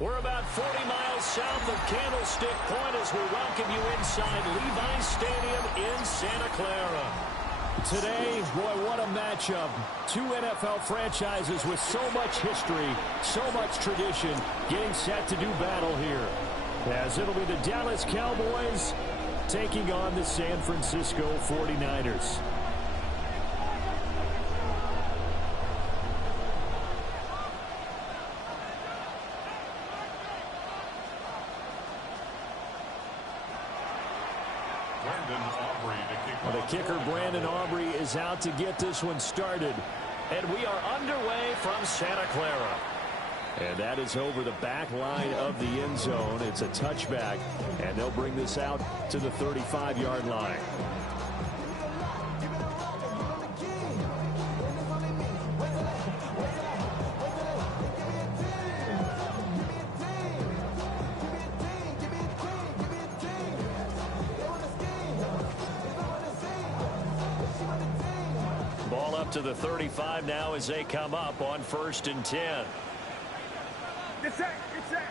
We're about 40 miles south of Candlestick Point as we welcome you inside Levi's Stadium in Santa Clara. Today, boy, what a matchup. Two NFL franchises with so much history, so much tradition, getting set to do battle here. As it'll be the Dallas Cowboys taking on the San Francisco 49ers. The kicker, Brandon Aubrey, is out to get this one started. And we are underway from Santa Clara. And that is over the back line of the end zone. It's a touchback, and they'll bring this out to the 35-yard line. Ball up to the 35 now as they come up on 1st and 10. Get set, get set.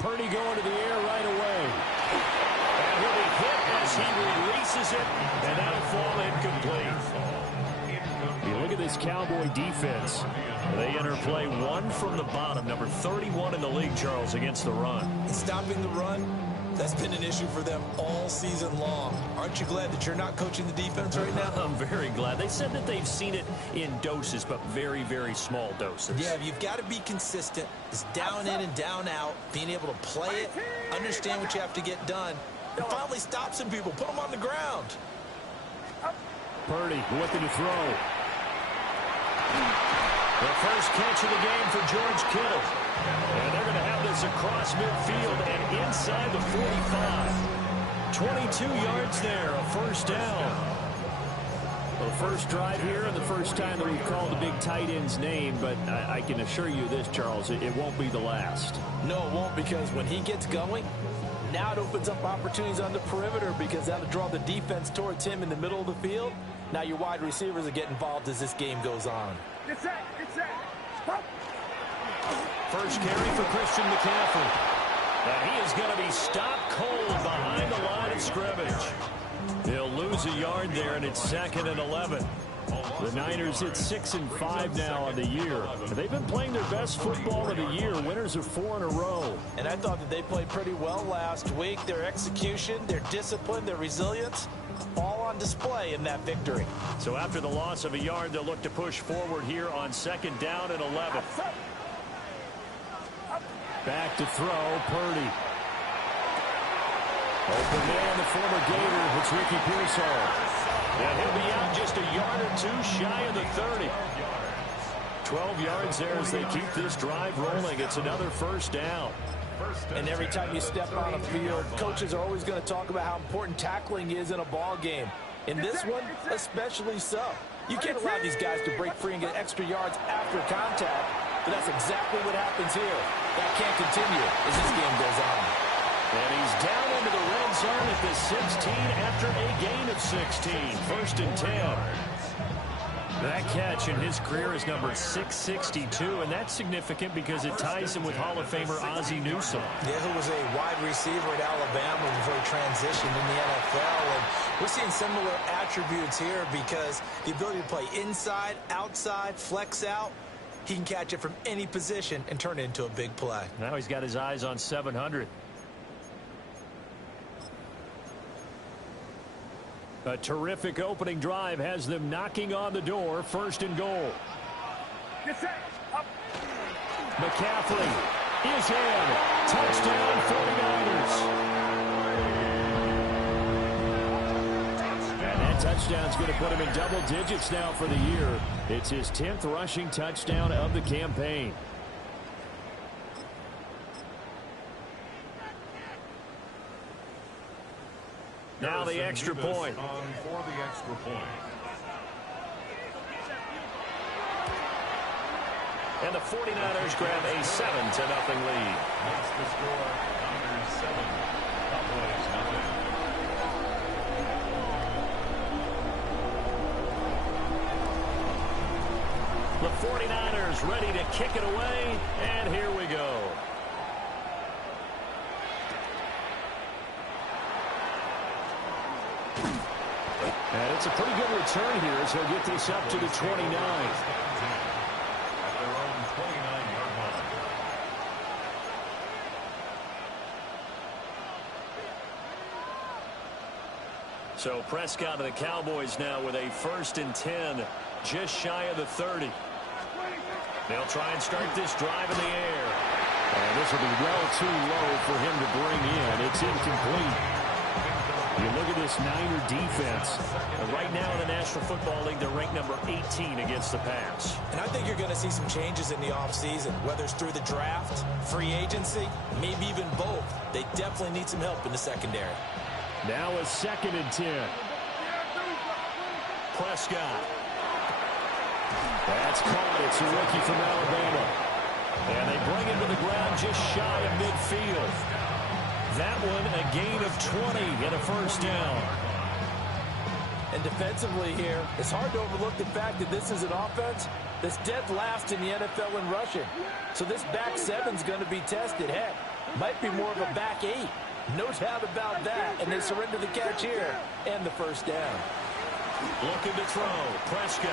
Purdy going to the air right away. And he'll be hit as he releases it, and that'll fall incomplete. You look at this Cowboy defense. They enter play one from the bottom, number 31 in the league, Charles, against the run. Stopping the run, that's been an issue for them all season long. Aren't you glad that you're not coaching the defense right now? I'm very glad. They said that they've seen it in doses, but very, very small doses. Yeah, you've got to be consistent. It's down in and down out, being able to play it, understand what you have to get done, and finally stop some people, put them on the ground. Purdy looking to throw. The first catch of the game for George Kittle. And they're going to have this across midfield and inside the 45. 22 yards there, a first down. Well, the first drive here and the first time that we've called a big tight end's name, but I can assure you this, Charles, it won't be the last. No, it won't, because when he gets going, now it opens up opportunities on the perimeter because that'll draw the defense towards him in the middle of the field. Now your wide receivers will get involved as this game goes on. Get set, get set. Stop. First carry for Christian McCaffrey. And he is going to be stopped cold behind the line of scrimmage. He'll lose a yard there, and it's 2nd and 11. The Niners hit 6-5 now on the year. They've been playing their best football of the year. Winners of 4 in a row. And I thought that they played pretty well last week. Their execution, their discipline, their resilience, all on display in that victory. So after the loss of a yard, they'll look to push forward here on 2nd down and 11. Back to throw, Purdy. Open man, the former Gator. It's Ricky Pearsall. And he'll be out just a yard or two shy of the 30. 12 yards there as they keep this drive rolling. It's another first down. And every time you step on a field, coaches are always going to talk about how important tackling is in a ball game. In this one, especially so. You can't allow these guys to break free and get extra yards after contact, but that's exactly what happens here. That can't continue as this game goes on. And he's down into the red zone at the 16 after a gain of 16. 1st and 10. That catch in his career is number 662, and that's significant because it ties him with Hall of Famer Ozzie Newsome. Yeah, who was a wide receiver at Alabama before he transitioned in the NFL. And we're seeing similar attributes here because the ability to play inside, outside, flex out, he can catch it from any position and turn it into a big play. Now he's got his eyes on 700. A terrific opening drive has them knocking on the door. 1st and goal. Get set. Up. McCaffrey is in. Touchdown 49ers. And that touchdown's going to put him in double digits now for the year. It's his 10th rushing touchdown of the campaign. Now the extra point. For the extra point. And the 49ers grab a 7-0 lead. That's the score. Niners 7, Cowboys nothing. The 49ers ready to kick it away, and here we go. And it's a pretty good return here as he'll get this up to the 29. At their own 29-yard line. So Prescott and the Cowboys now with a 1st and 10, just shy of the 30. They'll try and start this drive in the air. And this will be well too low for him to bring in. It's incomplete. You look at this Niner defense. And right now in the National Football League, they're ranked number 18 against the pass. And I think you're going to see some changes in the offseason, whether it's through the draft, free agency, maybe even both. They definitely need some help in the secondary. Now a 2nd and 10. Prescott. That's caught. It's a rookie from Alabama. And they bring him to the ground just shy of midfield. That one a gain of 20 and a 1st down. And defensively here, it's hard to overlook the fact that this is an offense that's dead last in the NFL in rushing. So this back 7's going to be tested. Heck, might be more of a back 8. No doubt about that. And they surrender the catch here and the 1st down. Looking to throw. Prescott.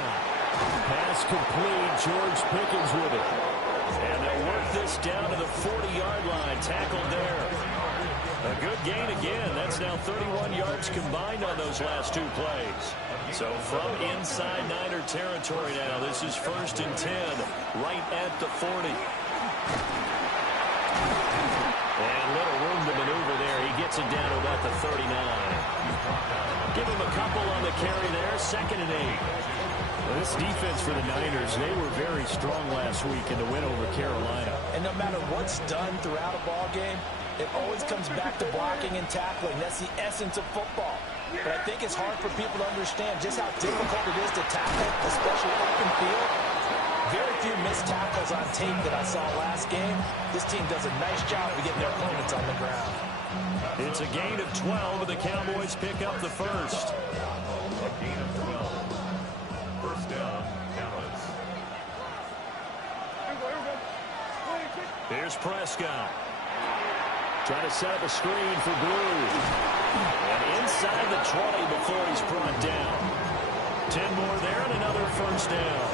Pass complete. George Pickens with it. And they'll work this down to the 40-yard line. Tackled there. A good gain again. That's now 31 yards combined on those last 2 plays. So from inside Niner territory now, this is 1st and 10, right at the 40. And little room to maneuver there. He gets it down to about the 39. Give him a couple on the carry there. 2nd and 8. Well, this defense for the Niners, they were very strong last week in the win over Carolina. And no matter what's done throughout a ball game, it always comes back to blocking and tackling. That's the essence of football. But I think it's hard for people to understand just how difficult it is to tackle, especially open field. Very few missed tackles on tape that I saw last game. This team does a nice job of getting their opponents on the ground. It's a gain of 12, and the Cowboys pick up the 1st. A gain of 12. 1st down, Dallas. Here's Prescott. Trying to set up a screen for Blue. And inside the 20 before he's brought down. 10 more there and another 1st down.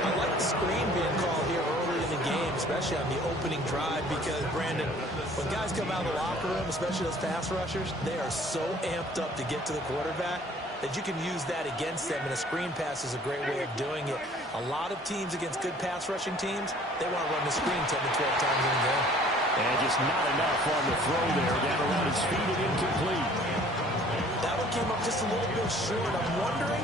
I like the screen being called here early in the game, especially on the opening drive, because, Brandon, when guys come out of the locker room, especially those pass rushers, they are so amped up to get to the quarterback that you can use that against them, and a screen pass is a great way of doing it. A lot of teams against good pass rushing teams, they want to run the screen 10 to 12 times in a game. And just not enough on the throw there. Down around his feet and incomplete. That one came up just a little bit short. I'm wondering,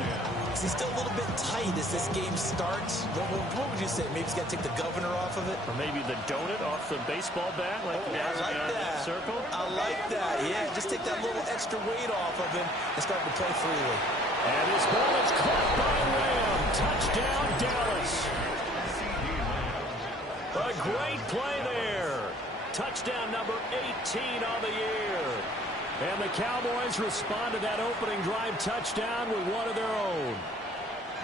is he still a little bit tight as this game starts? What would you say? Maybe he's got to take the governor off of it? Or maybe the donut off the baseball bat, like the guys I like around that. the circle. I like that. Yeah, just take that little extra weight off of him and start to play freely. And this ball is caught by Lamb. Touchdown, Dallas. A great play there. Touchdown number 18 on the year. And the Cowboys respond to that opening drive touchdown with one of their own.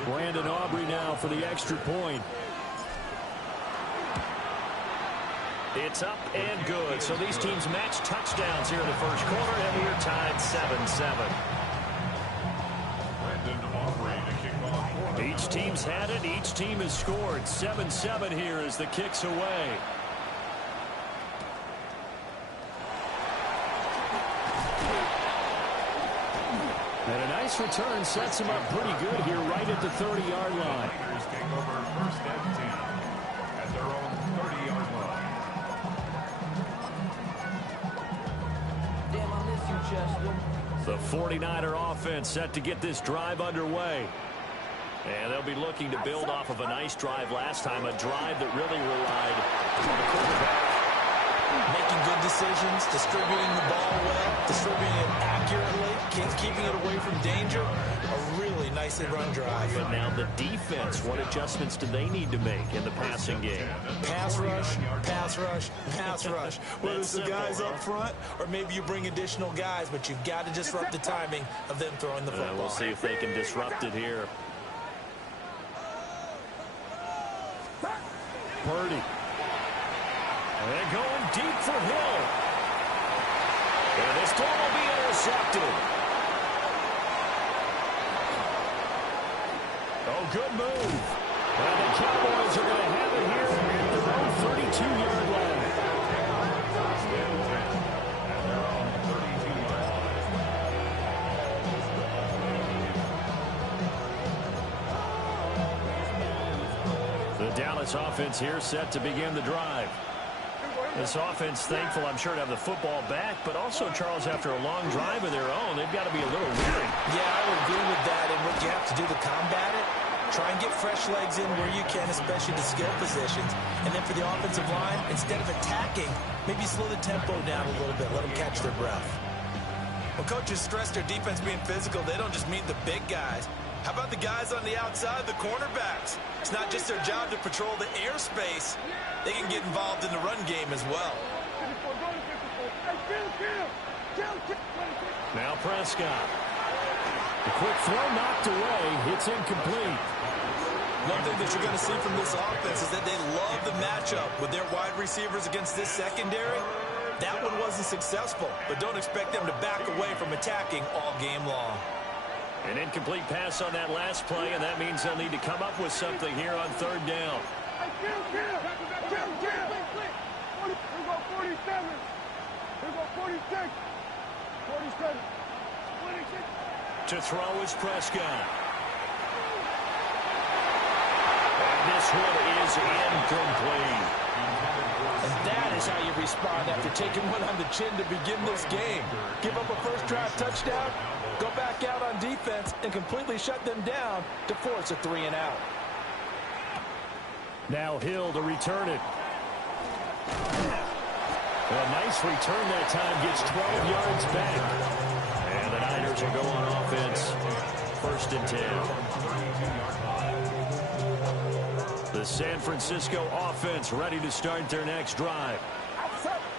Brandon Aubrey now for the extra point. It's up and good. So these teams match touchdowns here in the 1st quarter, and we're tied 7-7. Brandon Aubrey to kick off. Each team's had it. Each team has scored. 7-7 here as the kick's away. And a nice return sets him up pretty good here right at the 30-yard line. Niners take over 1st and 10 at their own 30-yard line. Damn, I miss you, Chester. The 49er offense set to get this drive underway. And they'll be looking to build off of a nice drive last time, a drive that really relied on the quarterback. Making good decisions, distributing the ball well, distributing it accurately, keeping it away from danger. A really nicely run drive. But now the defense, what adjustments do they need to make in the passing game? Pass rush, pass rush, pass rush. Whether it's the guys up front or maybe you bring additional guys, but you've got to disrupt the timing of them throwing the football. We'll see if they can disrupt it here. Purdy. And going deep for Hill. And this time will be intercepted. Oh, good move. And the Cowboys are going to have it here at their own 32-yard line. The Dallas offense here set to begin the drive. This offense thankful, I'm sure, to have the football back, but also, Charles, after a long drive of their own, they've got to be a little weary. Yeah, I would agree with that. And what you have to do to combat it, try and get fresh legs in where you can, especially the skill positions. And then for the offensive line, instead of attacking, maybe slow the tempo down a little bit, let them catch their breath. When coaches stress their defense being physical, they don't just mean the big guys. How about the guys on the outside, the cornerbacks? It's not just their job to patrol the airspace. They can get involved in the run game as well. Now Prescott. The quick throw knocked away. It's incomplete. One thing that you're going to see from this offense is that they love the matchup with their wide receivers against this secondary. That one wasn't successful, but don't expect them to back away from attacking all game long. An incomplete pass on that last play, and that means they'll need to come up with something here on third down. Here we go 47. Here we go 46. 47. 26. To throw is Prescott. And this one is incomplete. And that is how you respond after taking one on the chin to begin this game. Give up a first-drive touchdown, go back out on defense, and completely shut them down to force a 3-and-out. Now Hill to return it. A nice return that time, gets 12 yards back. And the Niners will go on offense. 1st and 10. The San Francisco offense ready to start their next drive.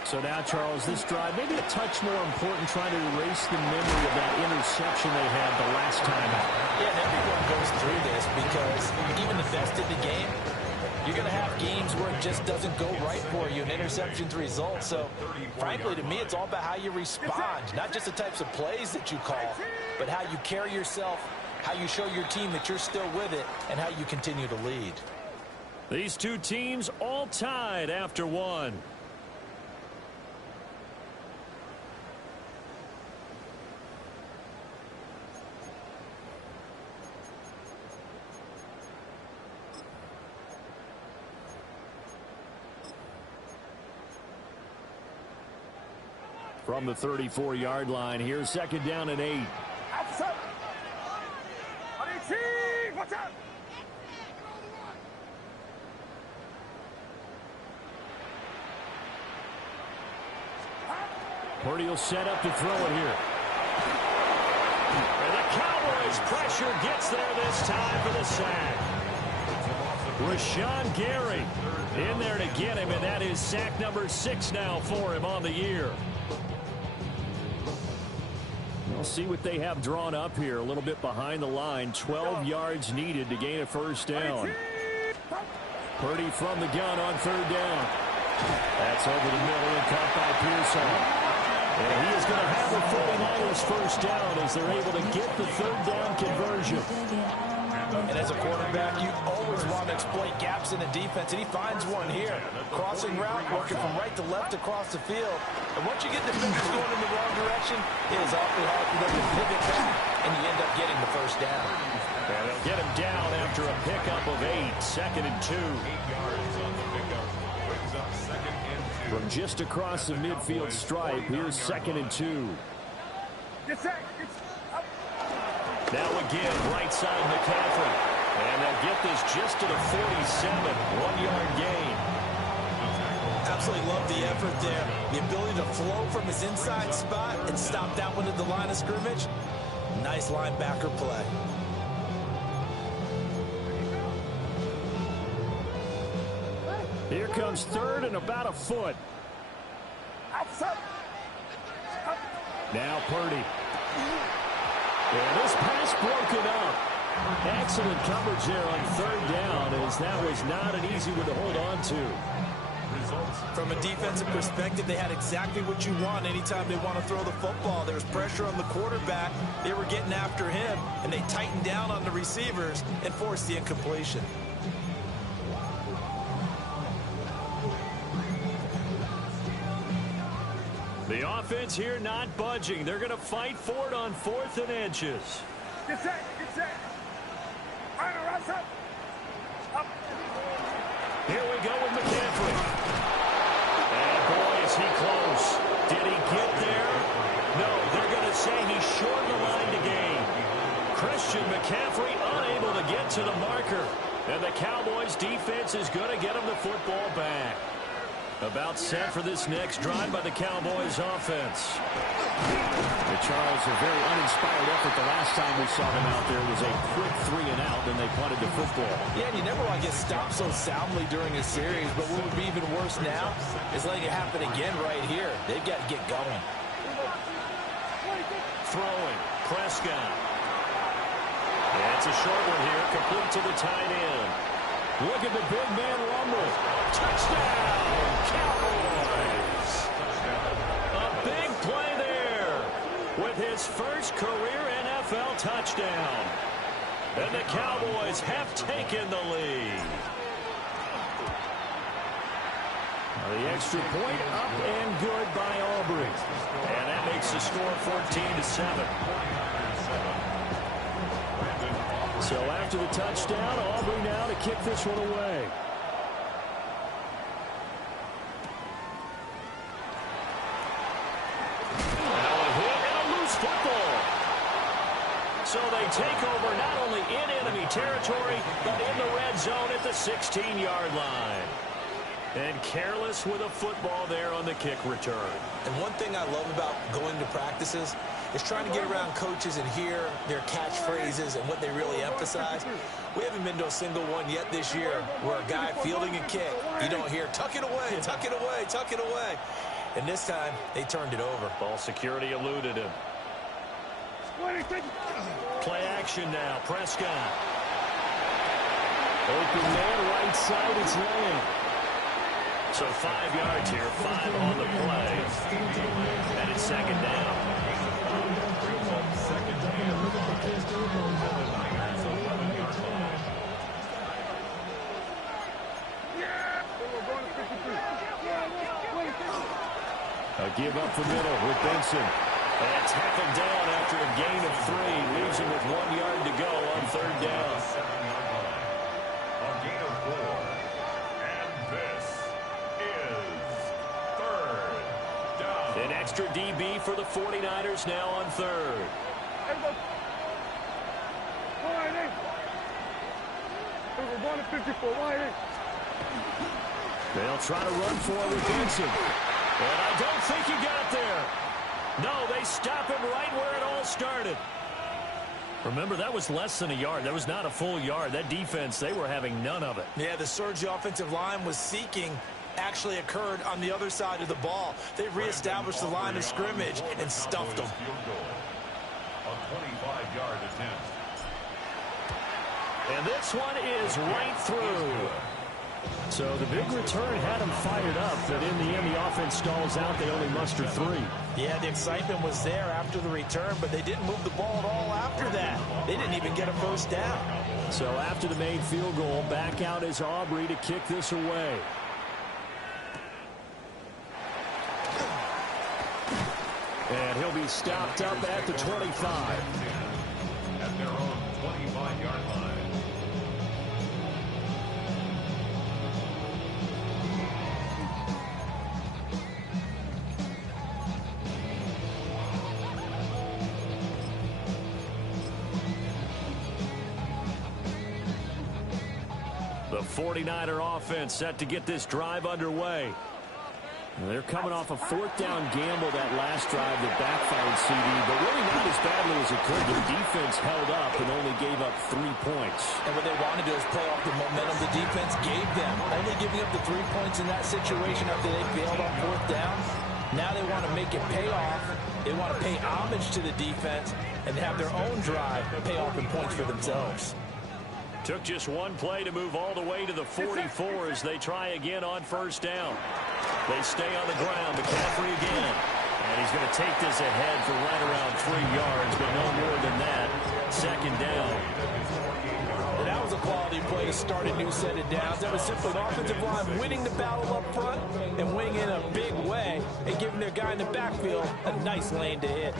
So now, Charles, this drive maybe a touch more important, trying to erase the memory of that interception they had the last time out. Yeah, and everyone goes through this because even the best in the game, you're going to have games where it just doesn't go right for you, and interceptions result. So, frankly, to me, it's all about how you respond, not just the types of plays that you call, but how you carry yourself, how you show your team that you're still with it, and how you continue to lead. These two teams all tied after one. From the 34-yard line, here's 2nd down and 8. Watch out! Purdy will set up to throw it here. And the Cowboys' pressure gets there this time for the sack. Rashawn Gary in there to get him, and that is sack number 6 now for him on the year. We'll see what they have drawn up here. A little bit behind the line. 12 yards needed to gain a 1st down. Purdy from the gun on 3rd down. That's over the middle and caught by Pearson. And he is going to have the 49ers 1st down as they're able to get the 3rd down conversion. And as a quarterback, you always want to exploit gaps in the defense, and he finds one here. Crossing route, working from right to left across the field. And once you get defenders going in the wrong direction, it is awfully hard for them to pivot back, and you end up getting the 1st down. And they'll get him down after a pickup of 8. 2nd and 2. 8 yards on the pickup. Brings up 2nd and 2. From just across the midfield stripe, here's 2nd and 2. Now again, right side McCaffrey. And they'll get this just to the 47. 1-yard gain. Absolutely love the effort there. The ability to flow from his inside spot and stop that one at the line of scrimmage. Nice linebacker play. Here comes 3rd and about a foot. Now Purdy. And this pass broken up. Excellent coverage there on third down, as that was not an easy one to hold on to. From a defensive perspective, they had exactly what you want anytime they want to throw the football. There was pressure on the quarterback. They were getting after him, and they tightened down on the receivers and forced the incompletion. The offense here not budging. They're going to fight for it on 4th and inches. Get set, get set. All right, right, up. Up. Here we go with McCaffrey. And boy, is he close. Did he get there? No, they're going to say he's short of the line to gain. Christian McCaffrey unable to get to the marker. And the Cowboys defense is going to get him the football back. About set for this next drive by the Cowboys offense. The Charles, a very uninspired effort. The last time we saw them out there was a quick 3-and-out, then they punted the football. Yeah, and you never want to get stopped so soundly during a series, but what would be even worse now is letting it happen again right here. They've got to get going. Throwing, Prescott. That's a short one here, complete to the tight end. Look at the big man rumble. Touchdown, Cowboys. A big play there with his first career NFL touchdown. And the Cowboys have taken the lead. The extra point up and good by Aubrey. And that makes the score 14-7. So after the touchdown, Aubrey now to kick this one away. Now a hit and a loose football. So they take over not only in enemy territory, but in the red zone at the 16-yard line. And careless with a football there on the kick return. And one thing I love about going to practices is trying to get around coaches and hear their catchphrases and what they really emphasize. We haven't been to a single one yet this year where a guy fielding a kick, you don't hear, tuck it away, tuck it away, tuck it away. And this time, they turned it over. Ball security eluded him. Play action now, Prescott. Open man, right side, it's Lang. So 5 yards here, 5 on the play. And it's second down. A give up the middle with Benson. And tackled down after a gain of 3. Leaves him with 1 yard to go on third down. A gain of 4. And this is third down. An extra DB for the 49ers now on third. They'll try to run for it with Benson. And I don't think he got there. No, they stop him right where it all started. Remember, that was less than a yard. That was not a full yard. That defense, they were having none of it. Yeah, the surge the offensive line was seeking actually occurred on the other side of the ball. They reestablished the line of scrimmage and stuffed them. A 25-yard attempt. And this one is right through. So the big return had them fired up, but in the end, the offense stalls out. They only muster 3. Yeah, the excitement was there after the return, but they didn't move the ball at all after that. They didn't even get a first down. So after the made field goal, back out is Aubrey to kick this away. And he'll be stopped up at the 25. At their own 25-yard line. The 49er offense set to get this drive underway. They're coming off a 4th down gamble that last drive that backfired CD, but really not as badly as it could. The defense held up and only gave up 3 points. And what they wanted to do is play off the momentum the defense gave them. Only giving up the 3 points in that situation after they failed on 4th down. Now they want to make it pay off. They want to pay homage to the defense and have their own drive pay off in points for themselves. Took just one play to move all the way to the 44 as they try again on first down. They stay on the ground. McCaffrey again. And he's going to take this ahead for right around 3 yards, but no more than that. Second down. And that was a quality play to start a new set of downs. That was simply an offensive line winning the battle up front and winning in a big way and giving their guy in the backfield a nice lane to hit.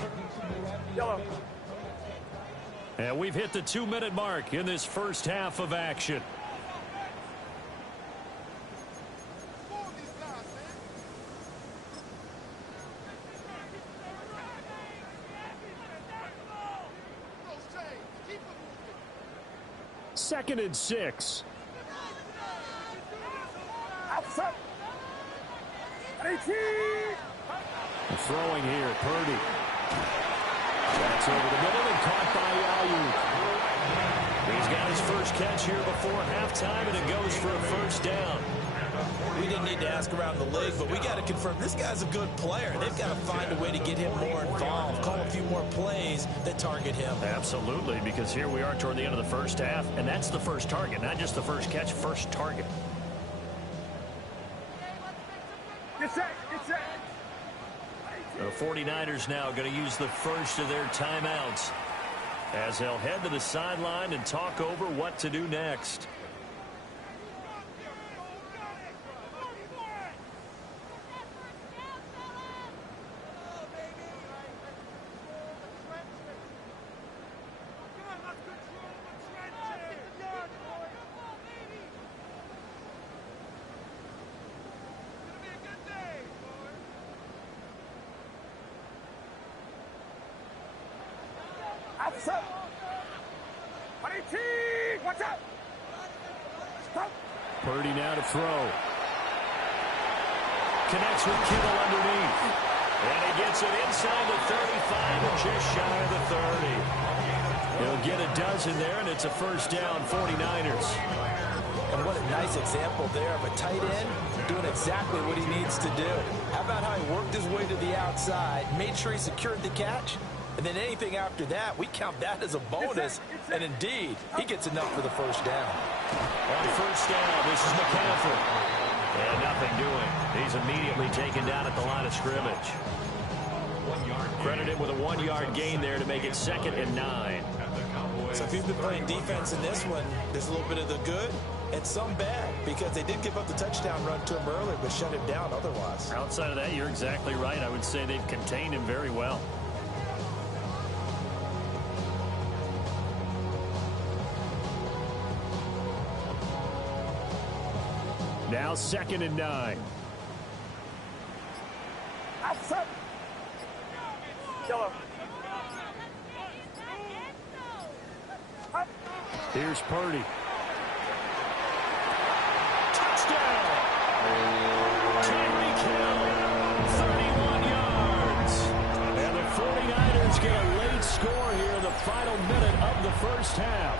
Yellow. And we've hit the 2-minute mark in this first half of action. Second and 6. Outside. 18. Throwing here, Purdy. That's over the middle and caught by Ayuk. He's got his first catch here before halftime, and it goes for a first down. We didn't need to ask around the league, but we got to confirm this guy's a good player. They've got to find a way to get him more involved, call a few more plays that target him. Absolutely, because here we are toward the end of the first half, and that's the first target, not just the first catch, first target. Get set. Get set. The 49ers now going to use the first of their timeouts as they'll head to the sideline and talk over what to do next. Outside. 18. Watch out. Stop. Purdy now to throw. Connects with Kittle underneath. And he gets it inside the 35 and just shy of the 30. He'll get a dozen there, and it's a first down, 49ers. And what a nice example there of a tight end doing exactly what he needs to do. How about how he worked his way to the outside, made sure he secured the catch, and then anything after that, we count that as a bonus. And indeed, he gets enough for the first down. On first down, this is McCaffrey. And nothing doing. He's immediately taken down at the line of scrimmage. Credited with a 1-yard gain there to make it 2nd and 9. So if you've been playing defense in this one, there's a little bit of the good and some bad, because they did give up the touchdown run to him earlier, but shut him down otherwise. Outside of that, you're exactly right. I would say they've contained him very well. Now 2nd and 9. Outside. Yellow. Here's Purdy. Touchdown! Tyreek Hill, 31 yards. And the 49ers get a late score here in the final minute of the first half.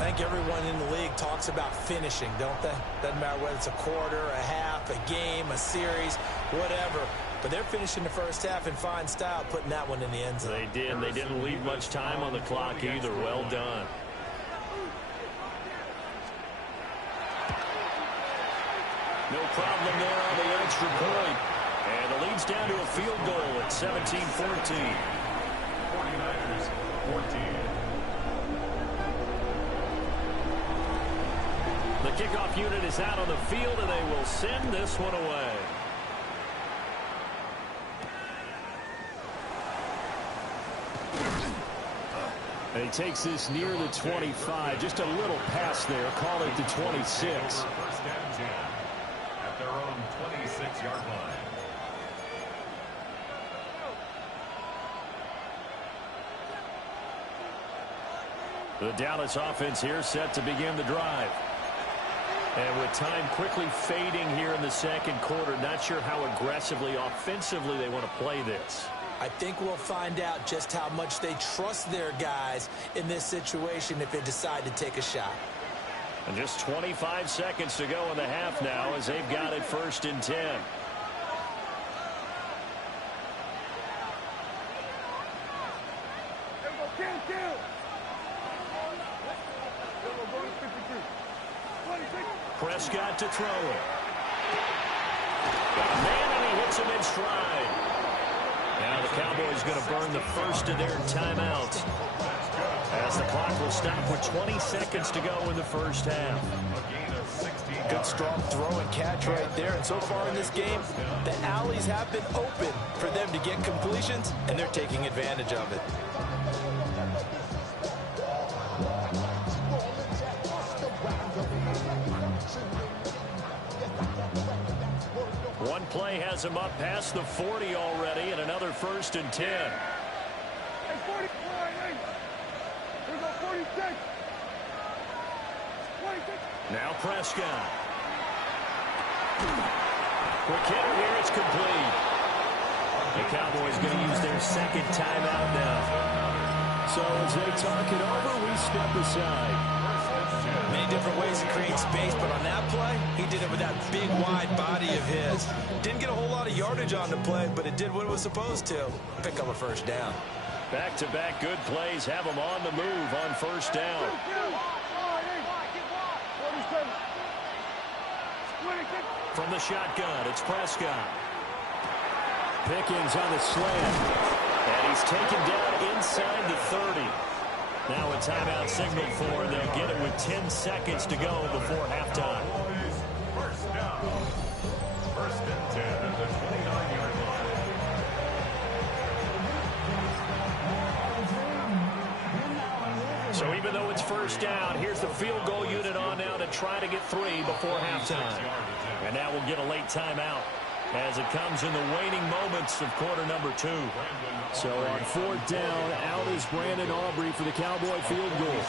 I think everyone in the league talks about finishing, don't they? Doesn't matter whether it's a quarter, a half, a game, a series, whatever. But they're finishing the first half in fine style, putting that one in the end zone. They did. They didn't leave much time on the clock either. Well done. No problem there on the extra point. And the lead's down to a field goal at 17-14. 49ers 14. The kickoff unit is out on the field, and they will send this one away. And he takes this near the 25. Just a little pass there. Call it the 26. First and 10 at their own 26-yard line. The Dallas offense here set to begin the drive. And with time quickly fading here in the second quarter, not sure how aggressively, offensively they want to play this. I think we'll find out just how much they trust their guys in this situation if they decide to take a shot. And just 25 seconds to go in the half now as they've got it 1st and 10. Prescott to throw it. Got a man, and he hits him in stride. Now the Cowboys going to burn the first of their timeouts, as the clock will stop with 20 seconds to go in the first half. Good strong throw and catch right there. And so far in this game, the alleys have been open for them to get completions, and they're taking advantage of it. One play has him up past the 40 already, and another 1st and 10. Now Prescott. Quick hitter here, it's complete. The Cowboys going to use their second timeout now. So as they talk it over, we step aside. Many different ways to create space, but on that play, he did it with that big, wide body of his. Didn't get a whole lot of yardage on the play, but it did what it was supposed to. Pick up a first down. Back-to-back good plays have them on the move on first down. From the shotgun, it's Prescott. Pickens on the slant. And he's taken down inside the 30. Now a timeout signal for, and they'll get it with 10 seconds to go before halftime. First down. 1st and 10 at the 29-yard line. So even though it's first down, here's the field goal unit on now to try to get 3 before halftime. And now we'll get a late timeout as it comes in the waning moments of quarter number 2. So on 4th down, out is Brandon Aubrey for the Cowboy field goal.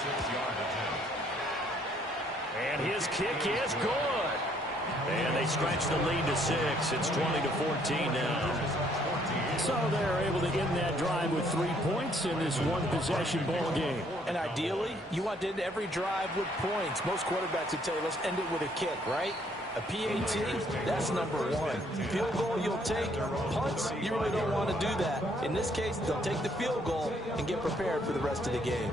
And his kick is good. And they stretch the lead to 6. It's 20-14 now. So they're able to end that drive with 3 points in this one-possession ball game. And ideally, you want to end every drive with points. Most quarterbacks would tell you, let's end it with a kick, right? A PAT, that's number 1. Field goal you'll take. Punts, you really don't want to do that. In this case, they'll take the field goal and get prepared for the rest of the game.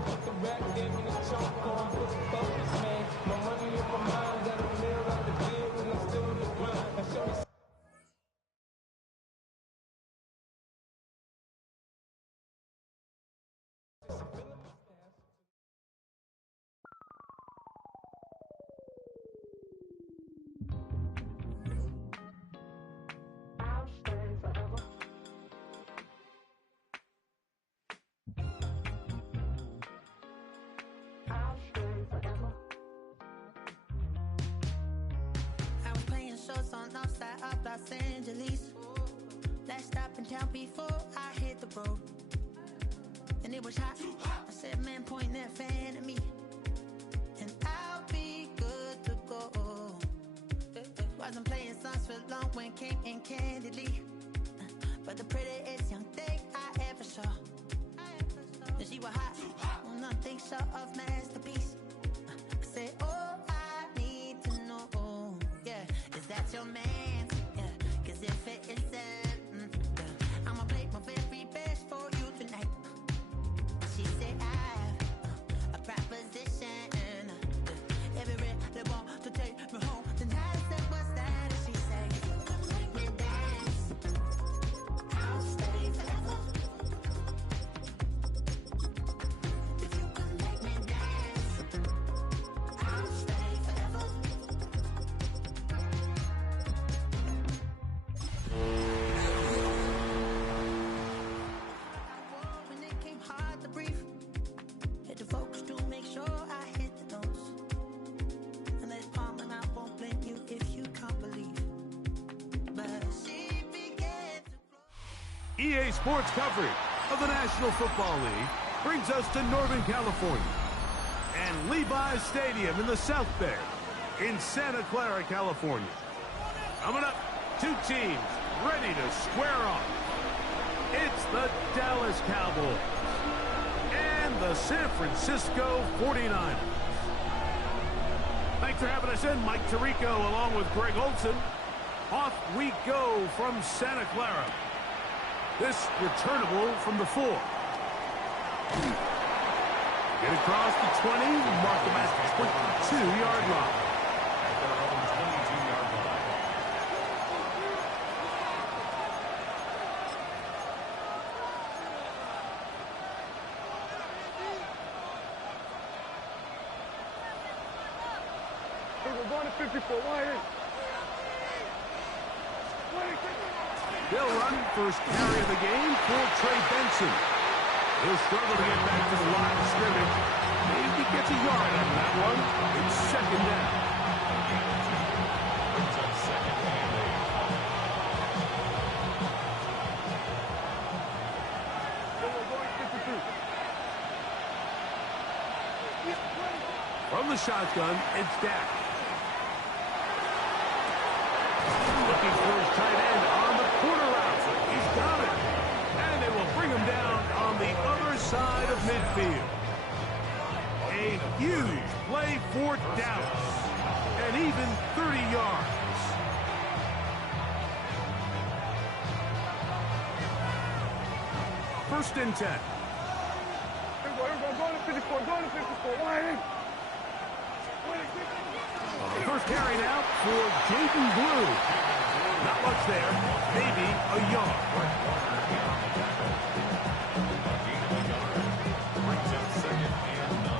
Los Angeles. Last stop in town before I hit the road. And it was hot. I said, man, point that fan at me. And I'll be good to go. Wasn't playing songs for long when came in candidly. But the prettiest young thing I ever saw. And she was hot. Well, nothing short of masterpiece. I said, oh, I need to know. Yeah, is that your man? Yeah, cause if it isn't, I'ma make my very best for you tonight. She said, I have a proposition. Every really want to take me home tonight. I said, what's that? And she said, if you come make me dance, I'll stay forever. If you come make me dance, I'll stay forever. When it came hard to breathe, had to focus to make sure I hit the notes. And let palm and I won't blame you if you can't believe. But she began to EA Sports coverage of the National Football League brings us to Northern California and Levi's Stadium in the South Bay in Santa Clara, California. Coming up, two teams ready to square off. It's the Dallas Cowboys and the San Francisco 49ers. Thanks for having us in. Mike Tirico along with Greg Olson. Off we go from Santa Clara. This returnable from the 4. Get across the 20, mark them at the 22-yard line. At their own 22-yard line. We're going to 54. They'll run first carry of the game for Trey Benson. He'll struggle to get back to the line of scrimmage. Maybe gets a yard out of that one. It's second down. Brings up second and 8. From the shotgun, it's Dak. Looking for his tight end on the corner route. He's got it. And they will bring him down on the other side of midfield. A huge play for Dallas. And even 30 yards. First and 10. First carry now for Jaden Blue. Not much there. Maybe a yard. Brings up second and 9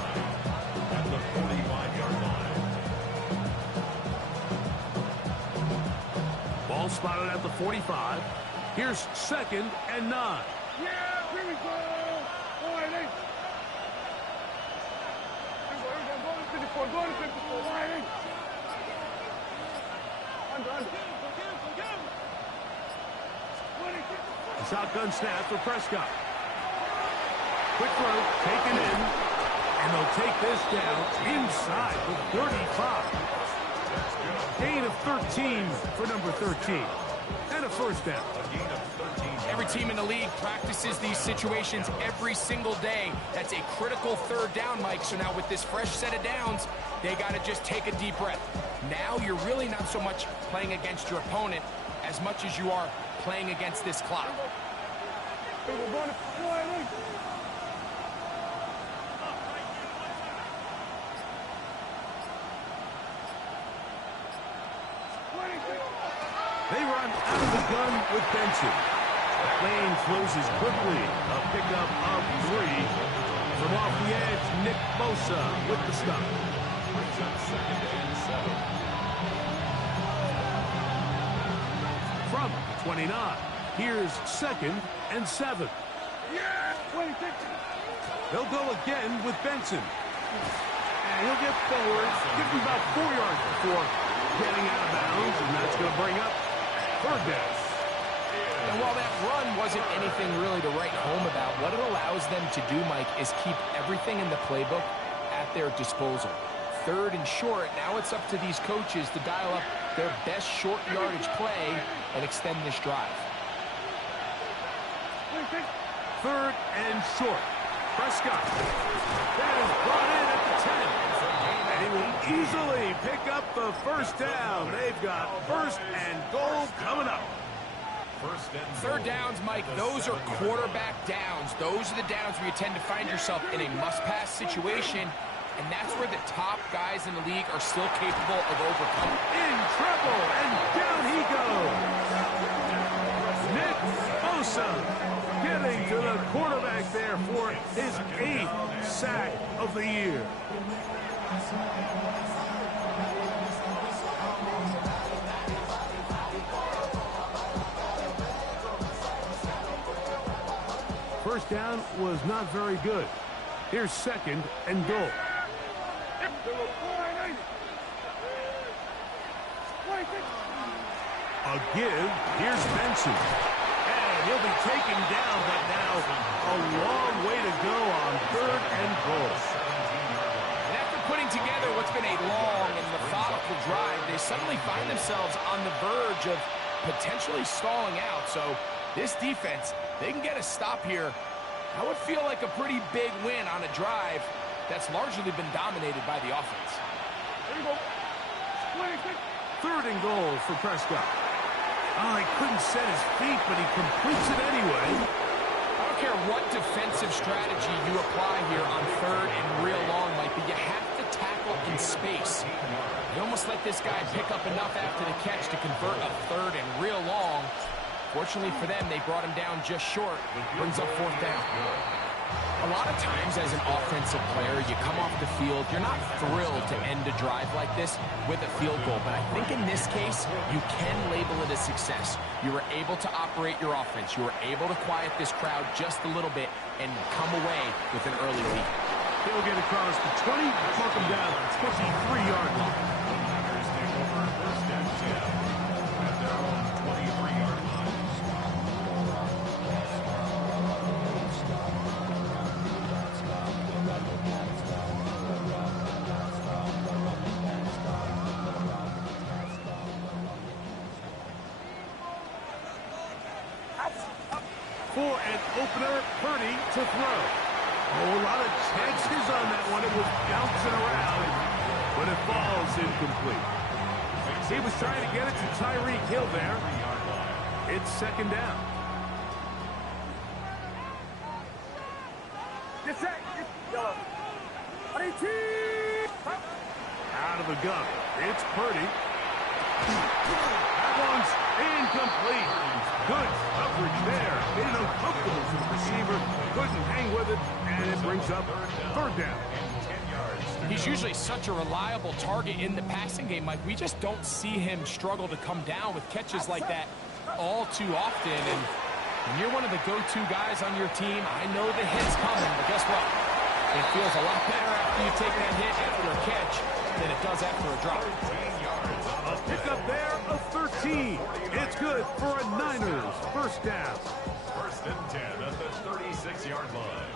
at the 45-yard line. Ball spotted at the 45. Here's second and 9. Yeah, here we go. Go to 54. Go to 54. The shotgun snap for Prescott. Quick throw, taken in, and they'll take this down inside the 35. Gain of 13 for number 13. And a first down. A gain of 13. Every team in the league practices these situations every single day. That's a critical third down, Mike. So now with this fresh set of downs, they got to just take a deep breath. Now you're really not so much playing against your opponent as much as you are playing against this clock. They run out of the gun with Benson. Lane closes quickly. A pickup of 3. From off the edge, Nick Bosa with the stop. Brings up second and 7. From 29, here's second and 7. They'll go again with Benson. And he'll get forward, give him about 4 yards before getting out of bounds, and that's going to bring up third down. And while that run wasn't anything really to write home about, what it allows them to do, Mike, is keep everything in the playbook at their disposal. Third and short, now it's up to these coaches to dial up their best short yardage play and extend this drive. Third and short. Prescott. That is brought in at the 10. And he will easily pick up the first down. They've got first and goal coming up. Third downs, Mike, those are quarterback downs. Those are the downs where you tend to find yourself in a must-pass situation, and that's where the top guys in the league are still capable of overcoming. In trouble, and down he goes. Nick Bosa getting to the quarterback there for his 8th sack of the year. First down was not very good. Here's second and goal. A give. Here's Benson. And he'll be taken down, but now a long way to go on third and goal. And after putting together what's been a long and methodical drive, they suddenly find themselves on the verge of potentially stalling out. So this defense, they can get a stop here. That would feel like a pretty big win on a drive that's largely been dominated by the offense. There you go. Third and goal for Prescott. Oh, he couldn't set his feet, but he completes it anyway. care what defensive strategy you apply here on third and real long, Mike, but you have to tackle in space. You almost let this guy pick up enough after the catch to convert a third and real long. Fortunately for them, they brought him down just short. Brings up fourth down. A lot of times as an offensive player, you come off the field, you're not thrilled to end a drive like this with a field goal. But I think in this case, you can label it a success. You were able to operate your offense. You were able to quiet this crowd just a little bit and come away with an early lead. He'll get across the 20, mark him down 23-yard line. For an opener, Purdy to throw. Oh, a lot of chances on that one. It was bouncing around, but it falls incomplete. He was trying to get it to Tyreek Hill there. It's second down. Out of the gun. It's Purdy. That one's incomplete. Good coverage there. Made it uncomfortable for the receiver. Couldn't hang with it, and it brings up third down. He's usually such a reliable target in the passing game, Mike. We just don't see him struggle to come down with catches like that all too often. And when you're one of the go-to guys on your team, I know the hit's coming, but guess what? It feels a lot better after you take that hit after a catch than it does after a drop. A pickup there of 13. It's good for a Niners first down. First and 10 at the 36-yard line.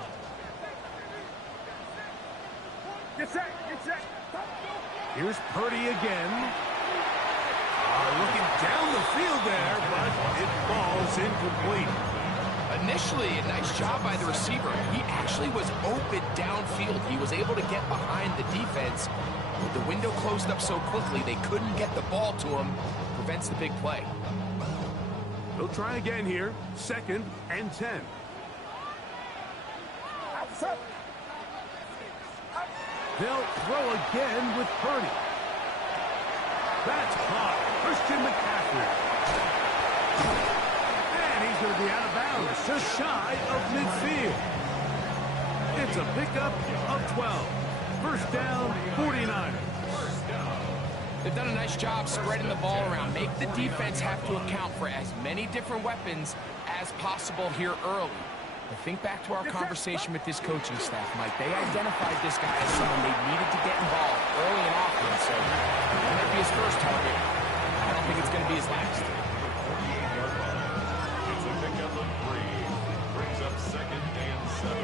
Here's Purdy again. Looking down the field there, but it falls incomplete. Initially, a nice job by the receiver. He actually was open downfield. He was able to get behind the defense. With the window closed up so quickly, they couldn't get the ball to him. Prevents the big play. They'll try again here. Second and 10. They'll throw again with Purdy. That's caught. Christian McCaffrey. And he's going to be out of bounds, just shy of midfield. It's a pickup of 12. First down, 49ers. They've done a nice job spreading the ball around. Make the defense have to account for as many different weapons as possible here early. But think back to our conversation with this coaching staff, Mike. They identified this guy as someone they needed to get involved early and often. So it might be his first target. I don't think it's going to be his last. It's a pickup of 3. Brings up second and 7.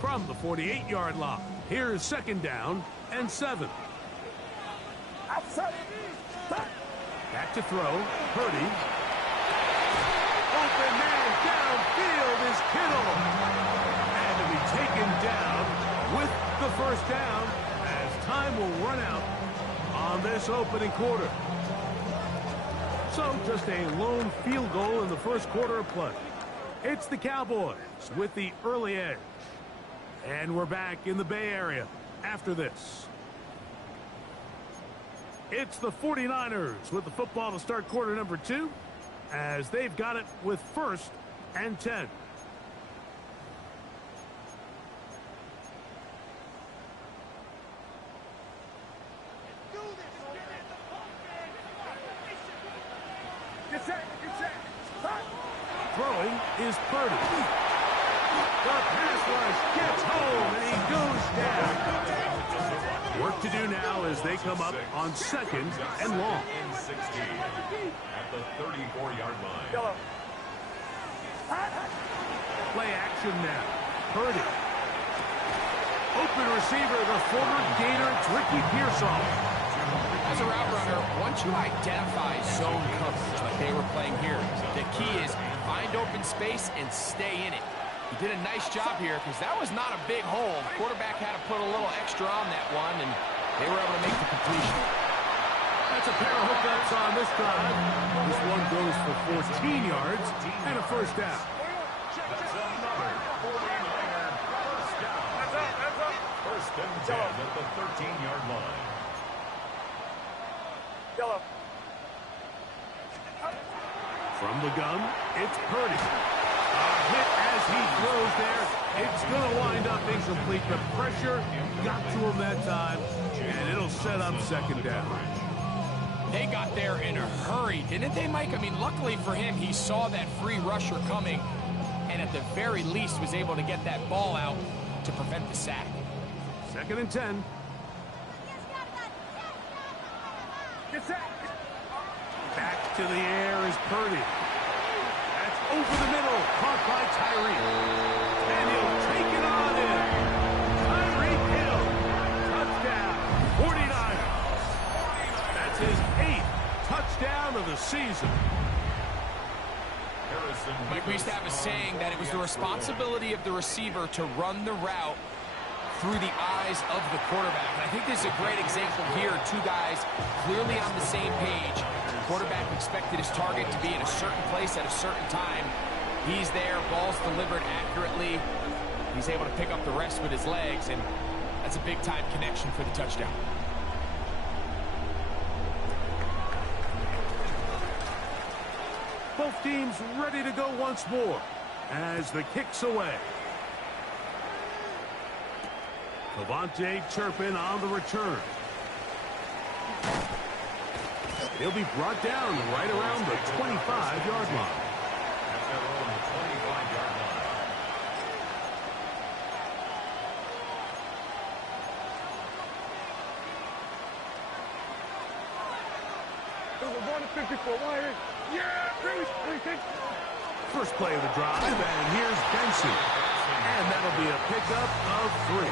From the 48-yard line, here's second down and 7. Back to throw. Purdy. Open man downfield is Kittle. And to be taken down with the first down as time will run out on this opening quarter. So just a lone field goal in the first quarter of play. It's the Cowboys with the early edge. And we're back in the Bay Area after this. It's the 49ers with the football to start quarter number 2 as they've got it with first and 10. Throwing is Purdy. The pass rush gets home and he goes down. Work to do now as they come up on second and long. 16 at the 34-yard line. Play action now. Purdy. Open receiver, the former Gator, it's Ricky Pearsall. As a route runner, once you identify zone coverage like they were playing here, the key is find open space and stay in it. He did a nice job here because that was not a big hole. Quarterback had to put a little extra on that one, and they were able to make the completion. That's a pair of hookups on this drive. This one goes for 14 yards and a first down. First and 10 at the 13-yard line. Yellow. From the gun, it's Purdy. A hit as he throws there. It's going to wind up incomplete. The pressure got to him that time, and it'll set up second down. They got there in a hurry, didn't they, Mike? I mean, luckily for him, he saw that free rusher coming, and at the very least was able to get that ball out to prevent the sack. Second and 10. Back to the air is Purdy. That's over the middle, caught by Tyreek. And he'll take it on in. Tyreek Hill, touchdown, 49ers. That's his 8th touchdown of the season. Mike, we used to have a saying that it was the responsibility of the receiver to run the route through the eyes of the quarterback. And I think this is a great example here. Two guys clearly on the same page. The quarterback expected his target to be in a certain place at a certain time. He's there, ball's delivered accurately. He's able to pick up the rest with his legs, and that's a big-time connection for the touchdown. Both teams ready to go once more as the kick's away. Cavante Turpin on the return. He'll be brought down right around the 25-yard line. At their own 25-yard line. We're going to 54. Why? Yeah, please. First play of the drive, and here's Benson. And that'll be a pickup of 3.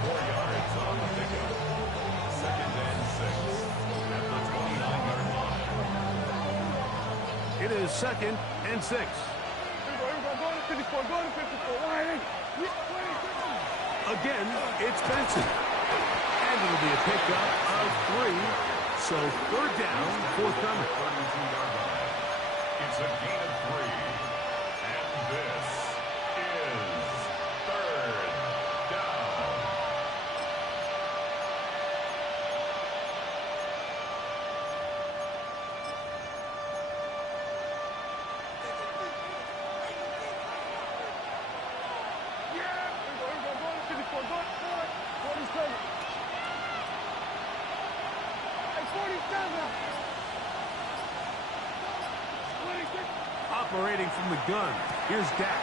4 yards on the pickup. Second and 6 at the 29-yard line. It is second and 6. Go to 54. Why? Again, it's Benson. And it'll be a pickup of 3. So third down, forthcoming. 32-yard line. It's a gain of 3. And this is third down. Yeah, we're going to 54. Go to 47. Hey, 47. 26. Operating from the gun. Here's Dak.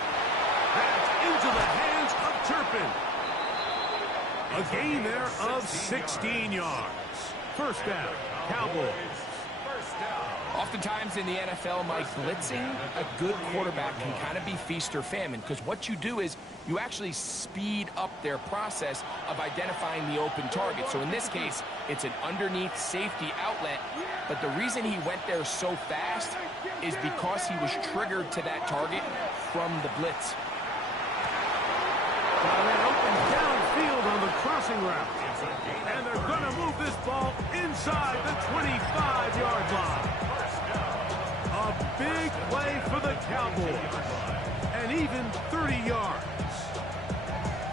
That's into the hands of Turpin. A gain there of 16 yards. First down, Cowboys. First down. Oftentimes in the NFL, Mike, blitzing a good quarterback can kind of be feast or famine, because what you do is you actually speed up their process of identifying the open target. So in this case, it's an underneath safety outlet, but the reason he went there so fast is because he was triggered to that target from the blitz. Open downfield on the crossing route. And they're going to move this ball inside the 25-yard line. A big play for the Cowboys. And even 30 yards.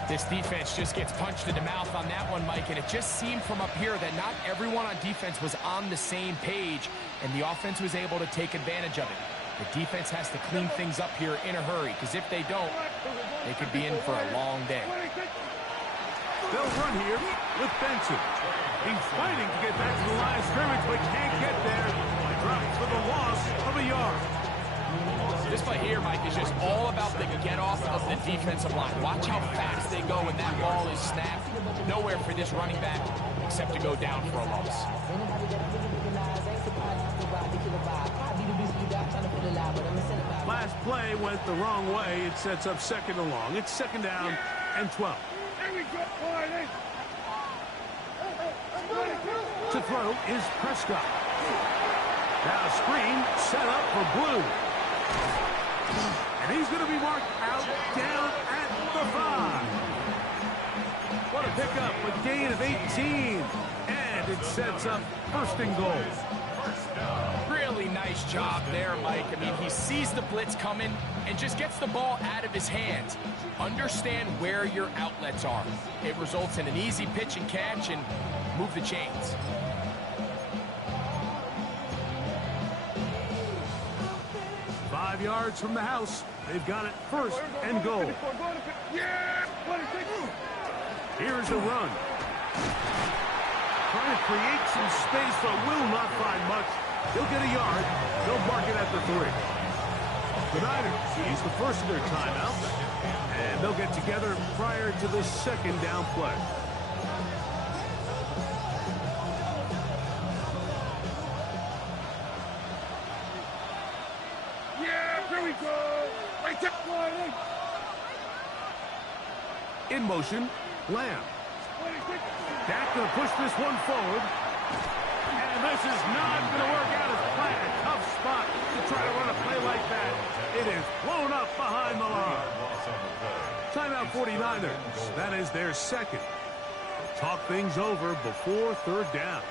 This defense just gets punched in the mouth on that one, Mike, and it just seemed from up here that not everyone on defense was on the same page, and the offense was able to take advantage of it. The defense has to clean things up here in a hurry, because if they don't, they could be in for a long day. They'll run here with Benson. He's fighting to get back to the line of scrimmage, but can't get there. Dropped for the loss of a yard. This play here, Mike, is just all about the get-off of the defensive line. Watch how fast they go when that ball is snapped. Nowhere for this running back except to go down for a loss. Last play went the wrong way. It sets up second and long. It's second down and 12. To throw is Prescott. Now a screen set up for Blue. And he's going to be marked out down at the 5. What a pickup, a gain of 18. And it sets up first and goal. Really nice job there, Mike. I mean, he sees the blitz coming and just gets the ball out of his hands. Understand where your outlets are. It results in an easy pitch and catch and move the chains. Five yards from the house. They've got it first and goal. Here's a run. Trying to create some space, but will not find much. He'll get a yard. They'll mark it at the 3. The Niners use the first of their timeouts, and they'll get together prior to the second down play. Yeah, here we go. Right there. In motion, Lamb. Dak going to push this one forward. And this is not going to work out as planned. A tough spot to try to run a play like that. It is blown up behind the line. Timeout 49ers. That is their second. Talk things over before third down.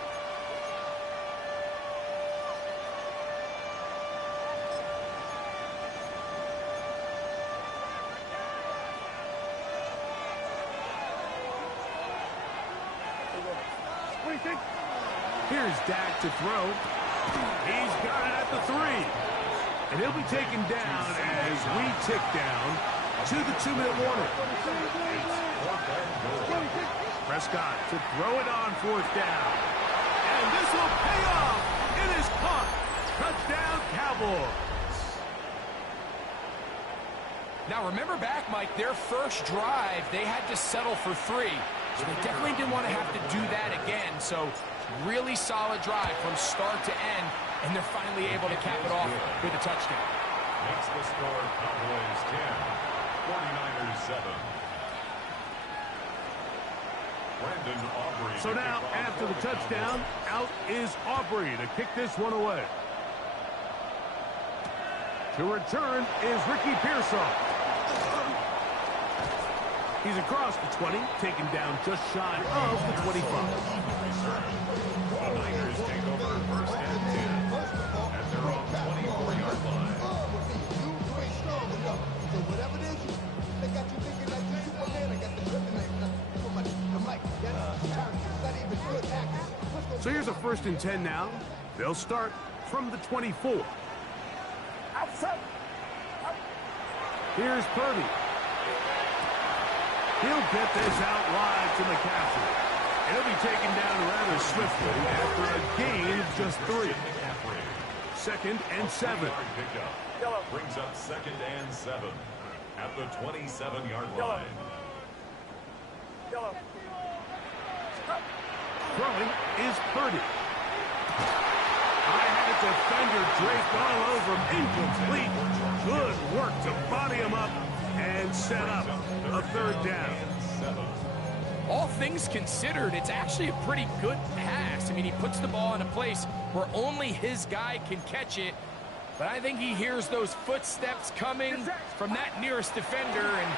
Here's Dak to throw. He's got it at the 3. And he'll be taken down as we tick down to the 2-minute warning. Prescott to throw it on fourth down. And this will pay off. It is caught. Touchdown, Cowboys. Now remember back, Mike, their first drive, they had to settle for 3. So they definitely didn't want to have to do that again. So really solid drive from start to end, and they're finally able to cap it off with a touchdown. Makes the score Cowboys 10, 49ers 7. Brandon Aubrey. So now, after the touchdown, out is Aubrey to kick this one away. To return is Ricky Pearsall. He's across the 20, taken down just shy of the 25. The Niners take over first and 10 at their own 24-yard line. So here's a first and 10 now. They'll start from the 24. Here's Purdy. He'll get this out wide to McCaffrey. And he'll be taken down rather swiftly after a gain of just 3. Second and 7. Brings up second and 7 at the 27-yard line. Throwing is Purdy. I had a defender draped all over him. Incomplete. Good work to body him up and set up a third down. All things considered, it's actually a pretty good pass. I mean, he puts the ball in a place where only his guy can catch it. But I think he hears those footsteps coming from that nearest defender, and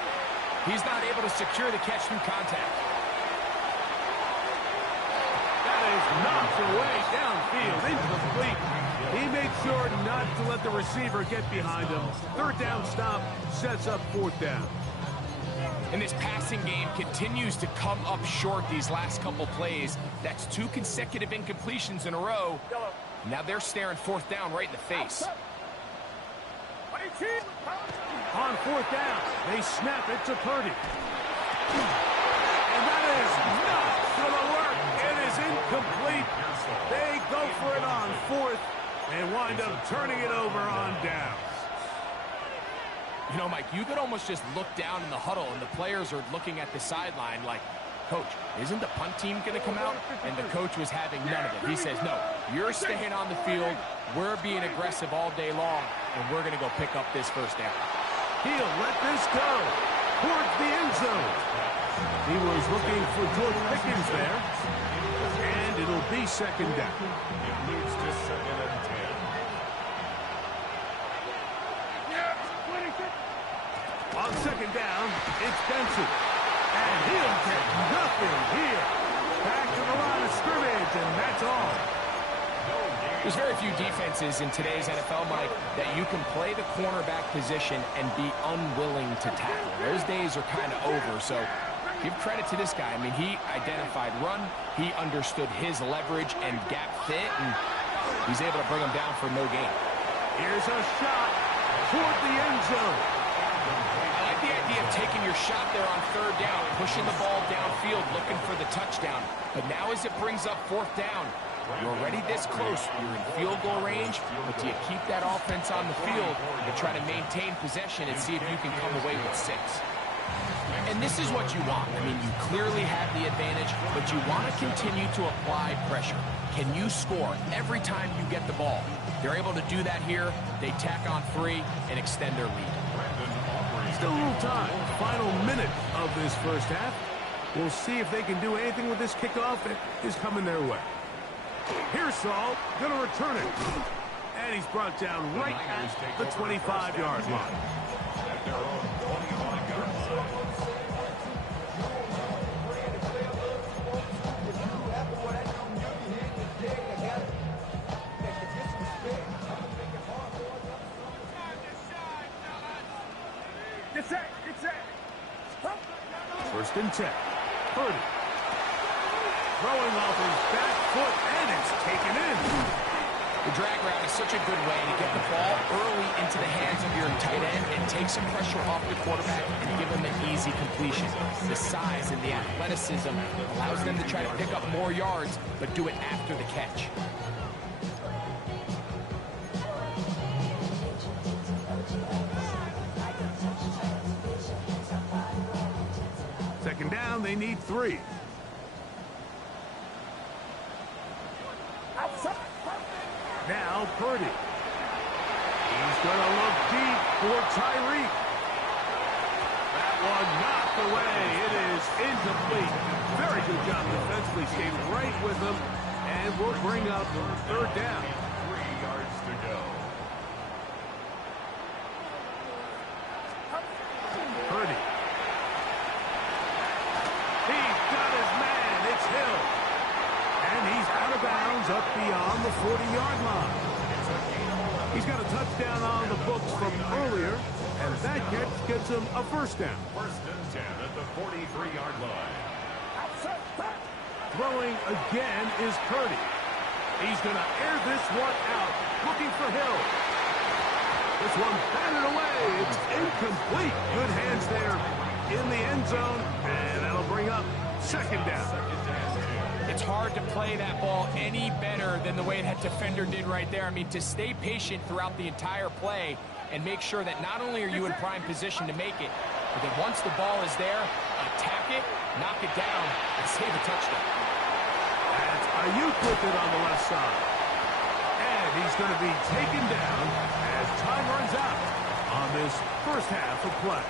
he's not able to secure the catch through contact. That is knocked away downfield, incomplete. He made sure not to let the receiver get behind him. Third down stop sets up fourth down. And this passing game continues to come up short these last couple plays. That's 2 consecutive incompletions in a row. Now they're staring fourth down right in the face. On fourth down, they snap it to Purdy. And that is not going to work. It is incomplete. They go for it on fourth and wind up turning it over on downs. You know, Mike, you could almost just look down in the huddle, and the players are looking at the sideline like, Coach, isn't the punt team going to come out? And the coach was having none of it. He says, no, you're staying on the field. We're being aggressive all day long, and we're going to go pick up this first down. He'll let this go towards the end zone. He was looking for George Pickens there, and it'll be second down. It moves to second and 10. On second down, it's Benson. And he'll get nothing here. Back to the line of scrimmage, and that's all. There's very few defenses in today's NFL, Mike, that you can play the cornerback position and be unwilling to tackle. Those days are kind of over, so give credit to this guy. I mean, he identified run, he understood his leverage and gap fit, and he's able to bring him down for no gain. Here's a shot toward the end zone. I like the idea of taking your shot there on third down, pushing the ball downfield, looking for the touchdown. But now as it brings up fourth down, you're already this close. You're in field goal range, but do you keep that offense on the field and try to maintain possession and see if you can come away with 6? And this is what you want. I mean, you clearly have the advantage, but you want to continue to apply pressure. Can you score every time you get the ball? They're able to do that here. They tack on 3 and extend their lead. Still a little time. Final minute of this first half. We'll see if they can do anything with this kickoff that is coming their way. Here's Saul, going to return it. And he's brought down right at the 25-yard line. At their own 25-yard line. First and 10. Purdy. Throwing off his back foot, and it's taken in. The drag route is such a good way to get the ball early into the hands of your tight end and take some pressure off the quarterback and give him an easy completion. The size and the athleticism allows them to try to pick up more yards, but do it after the catch. Second down, they need 3. Now Purdy. He's going to look deep for Tyreek. That one knocked away. It is incomplete. Very good job defensively. Stayed right with him. And we'll bring up third down. 3 yards to go. Purdy. He's got his man. It's Hill. And he's out of bounds up beyond the 40-yard line. He's got a touchdown on the books from earlier, and that catch gets him a first down. First and 10 at the 43-yard line. Throwing again is Purdy. He's going to air this one out, looking for Hill. This one batted away. It's incomplete. Good hands there in the end zone, and that'll bring up second down. It's hard to play that ball any better than the way that defender did right there. I mean, to stay patient throughout the entire play and make sure that not only are you in prime position to make it, but that once the ball is there, attack it, knock it down, and save a touchdown. That's Ayuk with it on the left side. And he's going to be taken down as time runs out on this first half of play.